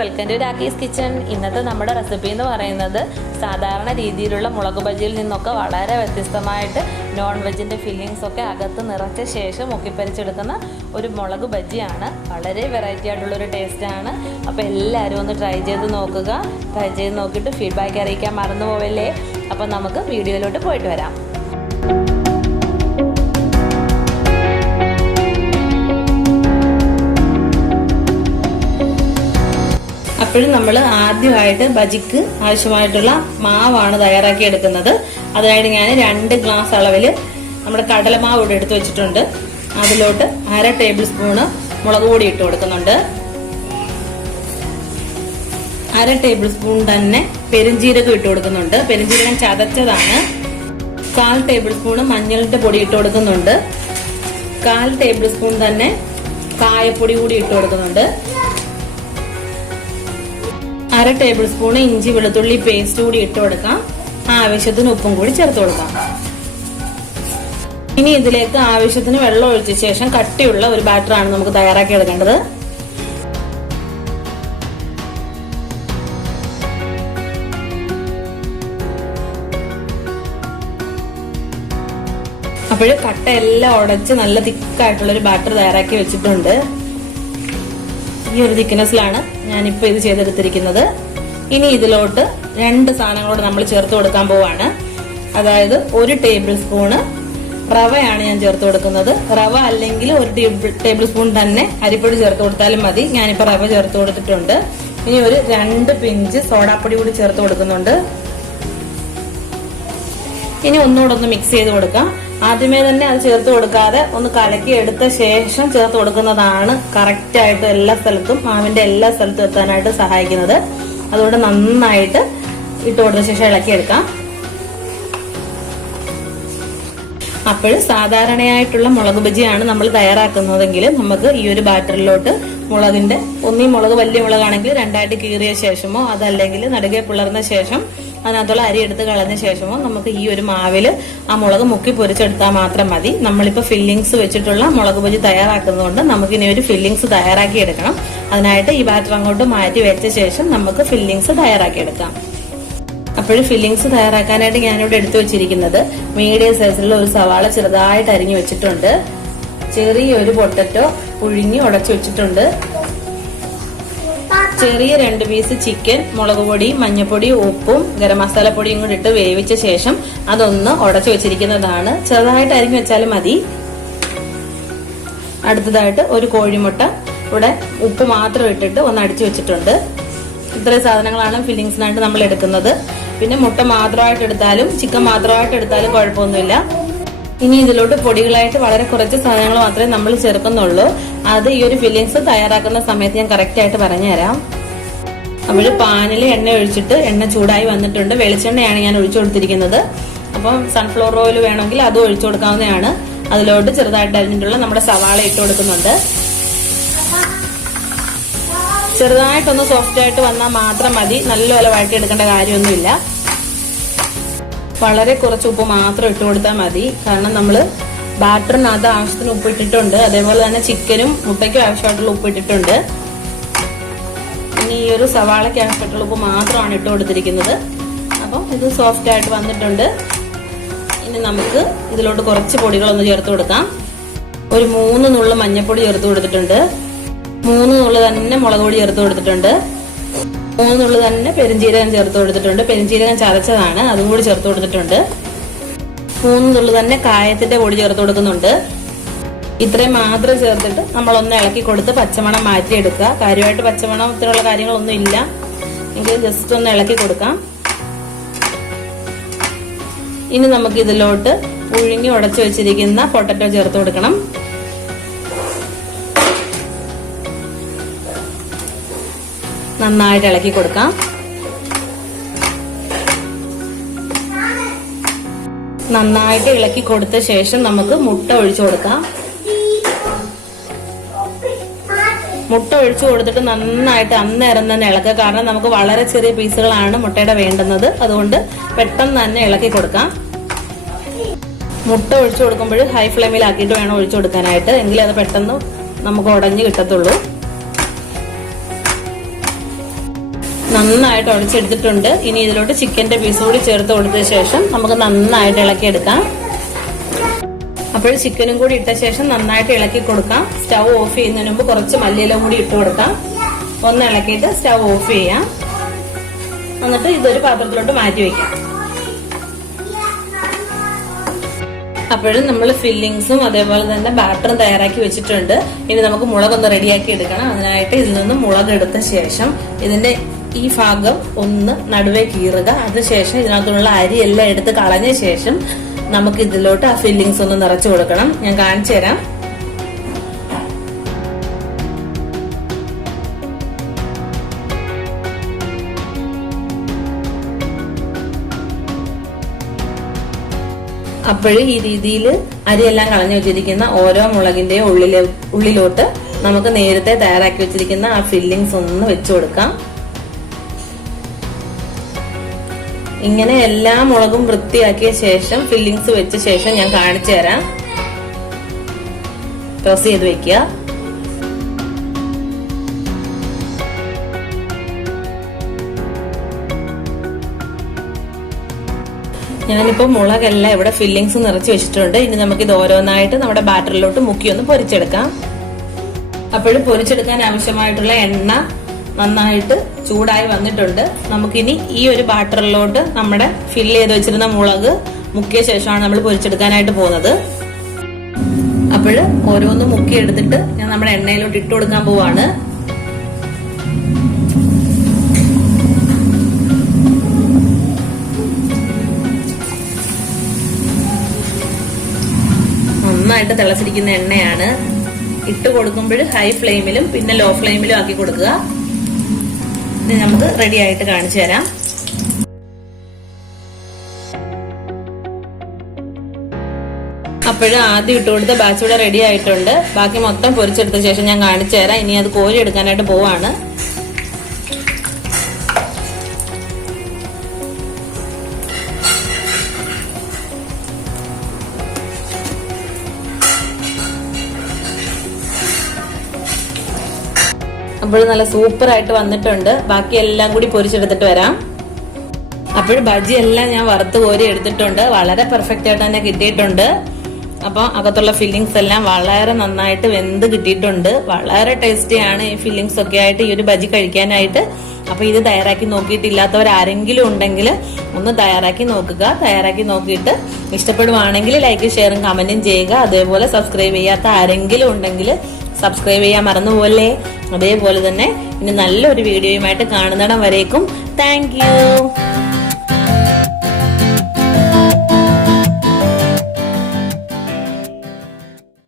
Welcome to രാഖീസ് kitchen. ഇന്നത്തെ നമ്മുടെ recipe എന്ന് പറയുന്നത് സാധാരണ രീതിയിലുള്ള മുളക് ബജിയിൽ നിന്നൊക്കെ വളരെ വ്യത്യസ്തമായിട്ട് നോൺ വെജിൻ്റെ ഫില്ലിങ്സ് ഒക്കെ അകത്ത് നിറച്ച ശേഷം മുക്കിപ്പരിച്ചെടുക്കുന്ന ഒരു മുളക് ബജിയാണ്. വളരെ വെറൈറ്റി ആയിട്ടുള്ളൊരു ടേസ്റ്റാണ്. അപ്പോൾ എല്ലാവരും ഒന്ന് ട്രൈ ചെയ്ത് നോക്കുക. ട്രൈ ചെയ്ത് നോക്കിയിട്ട് ഫീഡ്ബാക്ക് അറിയിക്കാൻ മറന്നു പോവല്ലേ. അപ്പോൾ നമുക്ക് വീഡിയോയിലോട്ട് പോയിട്ട് വരാം. അപ്പോഴും നമ്മൾ ആദ്യമായിട്ട് ബജിക്ക് ആവശ്യമായിട്ടുള്ള മാവാണ് തയ്യാറാക്കി എടുക്കുന്നത്. അതിനായിട്ട് ഞാൻ 2 ഗ്ലാസ് അളവിൽ നമ്മുടെ കടലമാവ് ഇവിടെ എടുത്ത് വെച്ചിട്ടുണ്ട്. അതിലോട്ട് 1/2 ടേബിൾ സ്പൂണ് മുളക് പൊടി ഇട്ട് കൊടുക്കുന്നുണ്ട്. 1/2 ടേബിൾ സ്പൂൺ തന്നെ പെരുംജീരകം ഇട്ട് കൊടുക്കുന്നുണ്ട്. പെരുംജീരകം ചതച്ചതാണ്. 1/4 ടേബിൾ സ്പൂണ് മഞ്ഞളിന്റെ പൊടി ഇട്ട് കൊടുക്കുന്നുണ്ട്. 1/4 ടേബിൾ സ്പൂൺ തന്നെ കായപ്പൊടി കൂടി ഇട്ട് കൊടുക്കുന്നുണ്ട്. 1/2 ടേബിൾ സ്പൂൺ ഇഞ്ചി വെളുത്തുള്ളി പേസ്റ്റ് കൂടി ഇട്ട് കൊടുക്കാം. ആവശ്യത്തിന് ഉപ്പും കൂടി ചേർത്ത് കൊടുക്കാം. ഇനി ഇതിലേക്ക് ആവശ്യത്തിന് വെള്ളം ഒഴിച്ച ശേഷം കട്ടിയുള്ള ഒരു ബാറ്ററാണ് നമുക്ക് തയ്യാറാക്കി എടുക്കേണ്ടത്. അപ്പോൾ കട്ട എല്ലാം ഉടച്ച് നല്ല തിക്കായിട്ടുള്ള ഒരു ബാറ്റർ തയ്യാറാക്കി വെച്ചിട്ടുണ്ട്. ഈ ഒരു തിക്നെസ്സിലാണ് ഞാനിപ്പോൾ ഇത് ചെയ്തെടുത്തിരിക്കുന്നത്. ഇനി ഇതിലോട്ട് 2 സാധനങ്ങളോട് നമ്മൾ ചേർത്ത് കൊടുക്കാൻ പോവാണ്. അതായത് 1 ടേബിൾ സ്പൂണ് റവയാണ് ഞാൻ ചേർത്ത് കൊടുക്കുന്നത്. റവ അല്ലെങ്കിൽ 1 ടേബിൾ സ്പൂൺ തന്നെ അരിപ്പൊടി ചേർത്ത് കൊടുത്താലും മതി. ഞാനിപ്പോൾ റവ ചേർത്ത് കൊടുത്തിട്ടുണ്ട്. ഇനി ഒരു 2 പിഞ്ച് സോഡാപ്പൊടി കൂടി ചേർത്ത് കൊടുക്കുന്നുണ്ട്. ഇനി ഒന്നുകൂടെ ഒന്ന് മിക്സ് ചെയ്ത് കൊടുക്കാം. ആദ്യമേ തന്നെ അത് ചേർത്ത് കൊടുക്കാതെ ഒന്ന് കലക്കി എടുത്ത ശേഷം ചേർത്ത് കൊടുക്കുന്നതാണ് കറക്റ്റ് ആയിട്ട് എല്ലാ സ്ഥലത്തും മാവിന്റെ എല്ലാ സ്ഥലത്തും എത്താനായിട്ട് സഹായിക്കുന്നത്. അതുകൊണ്ട് നന്നായിട്ട് ഇട്ട് കൊടുത്ത ശേഷം ഇളക്കിയെടുക്കാം. അപ്പോൾ സാധാരണയായിട്ടുള്ള മുളക് ബജിയാണ് നമ്മൾ തയ്യാറാക്കുന്നതെങ്കിൽ നമുക്ക് ഈ ഒരു ബാറ്ററിലോട്ട് മുളകിന്റെ ഒന്നീ മുളക് വലിയ മുളകാണെങ്കിൽ 2ആയിട്ട് കീറിയ ശേഷമോ അതല്ലെങ്കിൽ നടുകെ പിളർന്ന ശേഷം അതിനകത്തുള്ള അരി എടുത്ത് കളഞ്ഞ ശേഷമോ നമുക്ക് ഈ ഒരു മാവില് ആ മുളക് മുക്കി പൊരിച്ചെടുത്താൽ മാത്രം മതി. നമ്മളിപ്പോൾ ഫില്ലിങ്സ് വെച്ചിട്ടുള്ള മുളക് ബജി തയ്യാറാക്കുന്നതുകൊണ്ട് നമുക്ക് ഇനി ഒരു ഫില്ലിങ്സ് തയ്യാറാക്കി എടുക്കണം. അതിനായിട്ട് ഈ ബാറ്റർ അങ്ങോട്ട് മാറ്റി വെച്ച ശേഷം നമുക്ക് ഫില്ലിങ്സ് തയ്യാറാക്കി എടുക്കാം. അപ്പോഴും ഫില്ലിങ്സ് തയ്യാറാക്കാനായിട്ട് ഞാനിവിടെ എടുത്തു വെച്ചിരിക്കുന്നത് മീഡിയം സൈസിലുള്ള ഒരു സവാള ചെറുതായിട്ട് അരിഞ്ഞു വെച്ചിട്ടുണ്ട്. ചെറിയൊരു പൊട്ടറ്റോ പുഴുങ്ങി ഉടച്ചു വെച്ചിട്ടുണ്ട്. ചെറിയ 2 പീസ് ചിക്കൻ മുളക് പൊടി മഞ്ഞപ്പൊടി ഉപ്പും ഗരം മസാല പൊടിയും കൂടി ഇട്ട് വേവിച്ച ശേഷം അതൊന്ന് ഉടച്ചു വെച്ചിരിക്കുന്നതാണ്. ചെറുതായിട്ട് അരിഞ്ഞു വെച്ചാലും മതി. അടുത്തതായിട്ട് ഒരു കോഴിമുട്ട ഇവിടെ ഉപ്പ് മാത്രം ഇട്ടിട്ട് ഒന്ന് അടിച്ചു വെച്ചിട്ടുണ്ട്. ഇത്രയും സാധനങ്ങളാണ് ഫില്ലിങ്സിനായിട്ട് നമ്മൾ എടുക്കുന്നത്. പിന്നെ മുട്ട മാത്രമായിട്ട് എടുത്താലും ചിക്കൻ മാത്രമായിട്ട് എടുത്താലും കുഴപ്പമൊന്നുമില്ല. ഇനി ഇതിലോട്ട് പൊടികളായിട്ട് വളരെ കുറച്ച് സാധനങ്ങൾ മാത്രമേ നമ്മൾ ചേർക്കുന്നുള്ളൂ. അത് ഈ ഒരു ഫില്ലിങ്സ് തയ്യാറാക്കുന്ന സമയത്ത് ഞാൻ കറക്റ്റ് ആയിട്ട് പറഞ്ഞുതരാം. അപ്പോൾ പാനിൽ എണ്ണ ഒഴിച്ചിട്ട് എണ്ണ ചൂടായി വന്നിട്ടുണ്ട്. വെളിച്ചെണ്ണയാണ് ഞാൻ ഒഴിച്ചു കൊടുത്തിരിക്കുന്നത്. അപ്പം സൺഫ്ലവർ ഓയിൽ വേണമെങ്കിൽ അതും ഒഴിച്ചു കൊടുക്കാവുന്നതാണ്. അതിലോട്ട് ചെറുതായിട്ട് അരിഞ്ഞിട്ടുള്ള നമ്മുടെ സവാള ഇട്ട് കൊടുക്കുന്നുണ്ട്. ചെറുതായിട്ടൊന്ന് സോഫ്റ്റ് ആയിട്ട് വന്നാൽ മാത്രം മതി. നല്ലപോലെ വഴറ്റിയെടുക്കേണ്ട കാര്യമൊന്നുമില്ല. വളരെ കുറച്ച് ഉപ്പ് മാത്രം ഇട്ട് കൊടുത്താൽ മതി. കാരണം നമ്മൾ ബാറ്ററിനകത്ത് ആവശ്യത്തിന് ഉപ്പ് ഇട്ടിട്ടുണ്ട്. അതേപോലെ തന്നെ ചിക്കനും മുട്ടയ്ക്കും ആവശ്യമായിട്ടുള്ള ഉപ്പ് ഇട്ടിട്ടുണ്ട്. ഇനി ഈ ഒരു സവാളയ്ക്ക് ആവശ്യമായിട്ടുള്ള ഉപ്പ് മാത്രമാണ് ഇട്ട് കൊടുത്തിരിക്കുന്നത്. അപ്പം ഇത് സോഫ്റ്റ് ആയിട്ട് വന്നിട്ടുണ്ട്. ഇനി നമുക്ക് ഇതിലോട്ട് കുറച്ച് പൊടികളൊന്ന് ചേർത്ത് കൊടുക്കാം. ഒരു 3 നുള്ള് മഞ്ഞൾപ്പൊടി ചേർത്ത് കൊടുത്തിട്ടുണ്ട്. 3 നുള്ള് തന്നെ മുളക് പൊടി ചേർത്ത് കൊടുത്തിട്ടുണ്ട്. 3 നുള്ള് തന്നെ പെരുംജീരകം ചേർത്ത് കൊടുത്തിട്ടുണ്ട്. പെരുംജീരകം ചതച്ചതാണ്, അതും കൂടി ചേർത്ത് കൊടുത്തിട്ടുണ്ട്. 3 നുള്ള് തന്നെ കായത്തിന്റെ പൊടി ചേർത്ത് കൊടുക്കുന്നുണ്ട്. ഇത്രയും മാത്രം ചേർത്തിട്ട് നമ്മളൊന്ന് ഇളക്കി കൊടുത്ത് പച്ചമണം മാറ്റിയെടുക്കുക. കാര്യമായിട്ട് പച്ചമണം ഇത്രയുള്ള കാര്യങ്ങളൊന്നും ഇല്ല. എങ്കിൽ ജസ്റ്റ് ഒന്ന് ഇളക്കി കൊടുക്കാം. ഇനി നമുക്ക് ഇതിലോട്ട് പുഴുങ്ങി ഉടച്ചു വെച്ചിരിക്കുന്ന പൊട്ടറ്റോ ചേർത്ത് കൊടുക്കണം. നന്നായിട്ട് ഇളക്കി കൊടുക്കാം. നന്നായിട്ട് ഇളക്കി കൊടുത്ത ശേഷം നമുക്ക് മുട്ട ഒഴിച്ചു കൊടുക്കാം. മുട്ട ഒഴിച്ചു കൊടുത്തിട്ട് നന്നായിട്ട് അന്നേരം തന്നെ ഇളക്കുക. കാരണം നമുക്ക് വളരെ ചെറിയ പീസുകളാണ് മുട്ടയുടെ വേണ്ടുന്നത്. അതുകൊണ്ട് പെട്ടെന്ന് തന്നെ ഇളക്കി കൊടുക്കാം. മുട്ട ഒഴിച്ചു കൊടുക്കുമ്പോൾ ഹൈ ഫ്ലെയിമിലാക്കിയിട്ട് വേണം ഒഴിച്ചു കൊടുക്കാനായിട്ട്. എങ്കിലേ അത് പെട്ടെന്ന് നമുക്ക് ഉടഞ്ഞു കിട്ടത്തുള്ളൂ. നന്നായിട്ട് ഉടച്ചെടുത്തിട്ടുണ്ട്. ഇനി ഇതിലോട്ട് ചിക്കന്റെ പീസ് കൂടി ചേർത്ത് കൊടുത്ത ശേഷം നമുക്ക് നന്നായിട്ട് ഇളക്കിയെടുക്കാം. അപ്പോൾ ചിക്കനും കൂടി ഇട്ട ശേഷം നന്നായിട്ട് ഇളക്കി കൊടുക്കാം. സ്റ്റൗ ഓഫ് ചെയ്യുന്നതിന് മുമ്പ് കുറച്ച് മല്ലിയിലും കൂടി ഇട്ട് കൊടുക്കാം. ഒന്ന് ഇളക്കിയിട്ട് സ്റ്റൗ ഓഫ് ചെയ്യാം. എന്നിട്ട് ഇതൊരു പാത്രത്തിലോട്ട് മാറ്റി വെക്കാം. അപ്പോഴും നമ്മൾ ഫില്ലിങ്സും അതേപോലെ തന്നെ ബാറ്ററും തയ്യാറാക്കി വെച്ചിട്ടുണ്ട്. ഇനി നമുക്ക് മുളകൊന്ന് റെഡിയാക്കി എടുക്കണം. അതിനായിട്ട് ഇതിൽ നിന്ന് മുളക് എടുത്ത ശേഷം ഇതിന്റെ ഈ ഭാഗം ഒന്ന് നടുവേ കീറുക. അതിനുശേഷം ഇതിനകത്തുള്ള അരിയെല്ലാം എടുത്ത് കളഞ്ഞ ശേഷം നമുക്ക് ഇതിലോട്ട് ആ ഫില്ലിങ്സ് ഒന്ന് നിറച്ചു കൊടുക്കണം. ഞാൻ കാണിച്ചു തരാം. അപ്പോഴും ഈ രീതിയിൽ അരിയെല്ലാം കളഞ്ഞു വെച്ചിരിക്കുന്ന ഓരോ മുളകിന്റെയും ഉള്ളിലോട്ട് നമുക്ക് നേരത്തെ തയ്യാറാക്കി വെച്ചിരിക്കുന്ന ആ ഫില്ലിങ്സ് ഒന്ന് വെച്ചു കൊടുക്കാം. ഇങ്ങനെ എല്ലാ മുളകും വൃത്തിയാക്കിയ ശേഷം ഫില്ലിങ്സ് വെച്ച ശേഷം ഞാൻ കാണിച്ചു തരാം. ടോസ് ചെയ്ത് വെക്കുക. ഞാനിപ്പോ മുളകെല്ലാം ഇവിടെ ഫില്ലിങ്സ് നിറച്ച് വെച്ചിട്ടുണ്ട്. ഇനി നമുക്ക് ഇത് ഓരോന്നായിട്ട് നമ്മുടെ ബാറ്ററിലോട്ട് മുക്കി ഒന്ന് പൊരിച്ചെടുക്കാം. അപ്പോഴും പൊരിച്ചെടുക്കാൻ ആവശ്യമായിട്ടുള്ള എണ്ണ നന്നായിട്ട് ചൂടായി വന്നിട്ടുണ്ട്. നമുക്കിനി ഈ ഒരു ബാറ്ററിലോട്ട് നമ്മുടെ ഫില്ല് ചെയ്ത് വെച്ചിരുന്ന മുളക് മുക്കിയ ശേഷമാണ് നമ്മൾ പൊരിച്ചെടുക്കാനായിട്ട് പോകുന്നത്. അപ്പോൾ ഓരോന്നും മുക്കി എടുത്തിട്ട് ഞാൻ നമ്മുടെ എണ്ണയിലോട്ട് ഇട്ട് കൊടുക്കാൻ പോവാണ്. നന്നായിട്ട് തിളച്ചിരിക്കുന്ന എണ്ണയാണ്. ഇട്ട് കൊടുക്കുമ്പോൾ ഹൈ ഫ്ലെയിമിലും പിന്നെ ലോ ഫ്ലെയിമിലും ആക്കി കൊടുക്കുക. ഇത് നമുക്ക് റെഡി ആയിട്ട് കാണിച്ചു തരാം. അപ്പോഴും ആദ്യം ഇട്ട് കൊടുത്ത ബാച്ച് ഇവിടെ റെഡി ആയിട്ടുണ്ട്. ബാക്കി മൊത്തം പൊരിച്ചെടുത്ത ശേഷം ഞാൻ കാണിച്ചു തരാം. ഇനി അത് കോരി എടുക്കാനായിട്ട് പോവാണ്. അപ്പോൾ നല്ല സൂപ്പർ ആയിട്ട് വന്നിട്ടുണ്ട്. ബാക്കി എല്ലാം കൂടി പൊരിച്ചെടുത്തിട്ട് വരാം. അപ്പോൾ ബജി എല്ലാം ഞാൻ വറുത്ത് കോരി എടുത്തിട്ടുണ്ട്. വളരെ പെർഫെക്റ്റ് ആയിട്ട് തന്നെ കിട്ടിയിട്ടുണ്ട്. അപ്പൊ അകത്തുള്ള ഫില്ലിങ്സ് എല്ലാം വളരെ നന്നായിട്ട് വെന്ത് കിട്ടിയിട്ടുണ്ട്. വളരെ ടേസ്റ്റിയാണ് ഈ ഫില്ലിങ്സ് ഒക്കെ ആയിട്ട് ഈ ഒരു ബജി കഴിക്കാനായിട്ട്. അപ്പൊ ഇത് തയ്യാറാക്കി നോക്കിയിട്ടില്ലാത്തവർ ആരെങ്കിലും ഉണ്ടെങ്കിൽ ഒന്ന് തയ്യാറാക്കി നോക്കുക. തയ്യാറാക്കി നോക്കിയിട്ട് ഇഷ്ടപ്പെടുവാണെങ്കിൽ ലൈക്ക് ഷെയറും കമന്റും ചെയ്യുക. അതേപോലെ സബ്സ്ക്രൈബ് ചെയ്യാത്ത ആരെങ്കിലും ഉണ്ടെങ്കിൽ സബ്സ്ക്രൈബ് ചെയ്യാൻ മറന്നുപോലെ. അതേപോലെ തന്നെ ഇനി നല്ലൊരു വീഡിയോയുമായിട്ട് കാണുന്നിടം വരേക്കും താങ്ക് യു.